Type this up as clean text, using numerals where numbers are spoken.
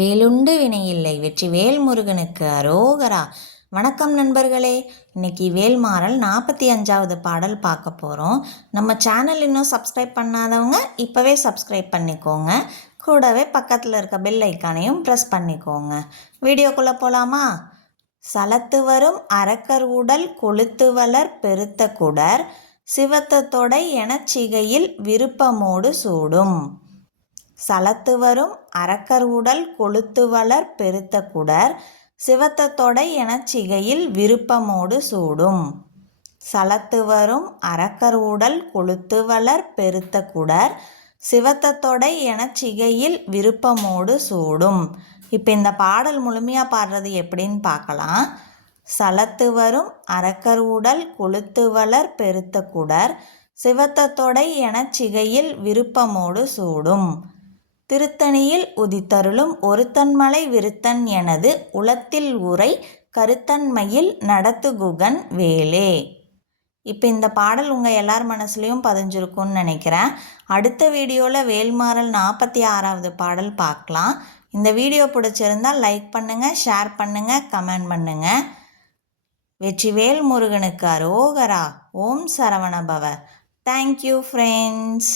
வேலுண்டு வினையில்லை. வெற்றிவேல் முருகனுக்கு அரோகரா. வணக்கம் நண்பர்களே. இன்னைக்கு வேல்மாறல் 45வது பாடல் பார்க்க போகிறோம். நம்ம சேனல் இன்னும் சப்ஸ்கிரைப் பண்ணாதவங்க இப்போவே சப்ஸ்கிரைப் பண்ணிக்கோங்க. கூடவே பக்கத்தில் இருக்க பெல் ஐக்கானையும் ப்ரெஸ் பண்ணிக்கோங்க. வீடியோக்குள்ளே போகலாமா? சலத்து வரும் அரக்கர் உடல் கொளுத்து வளர் பெருத்த குடர் சிவத்த தொடை எனச் சிகையில் விருப்பமோடு சூடும். சலத்து வரும் அரக்கர் உடல் கொளுத்து வளர் பெருத்த குடர் சிவத்த தொடை எனச் சிகையில் விருப்பமோடு சூடும். சலத்து வரும் அரக்கர் உடல் கொளுத்து வளர் பெருத்த குடர் சிவத்த தொடை எனச் சிகையில் விருப்பமோடு சூடும். இப்போ இந்த பாடல் முழுமையாக பாடுறது எப்படின்னு பார்க்கலாம். சலத்து வரும் அரக்கர் உடல் கொளுத்து வளர் பெருத்த குடர் சிவத்த தொடை எனச் சிகையில் விருப்பமோடு சூடும். திருத்தணியில் உதித்தருளும் ஒருத்தன்மலை விருத்தன் எனது உளத்தில் உரை கருத்தன்மையில் நடத்துகுகன் வேலே. இப்போ இந்த பாடல் உங்கள் எல்லார் மனசுலையும் பதிஞ்சிருக்கும்னு நினைக்கிறேன். அடுத்த வீடியோவில் வேல்மாறல் 46வது பாடல் பார்க்கலாம். இந்த வீடியோ பிடிச்சிருந்தால் லைக் பண்ணுங்கள், ஷேர் பண்ணுங்கள், கமெண்ட் பண்ணுங்கள். வெற்றிவேல் முருகனுக்கு அரோகரா. ஓம் சரவணபவ. Thank you friends.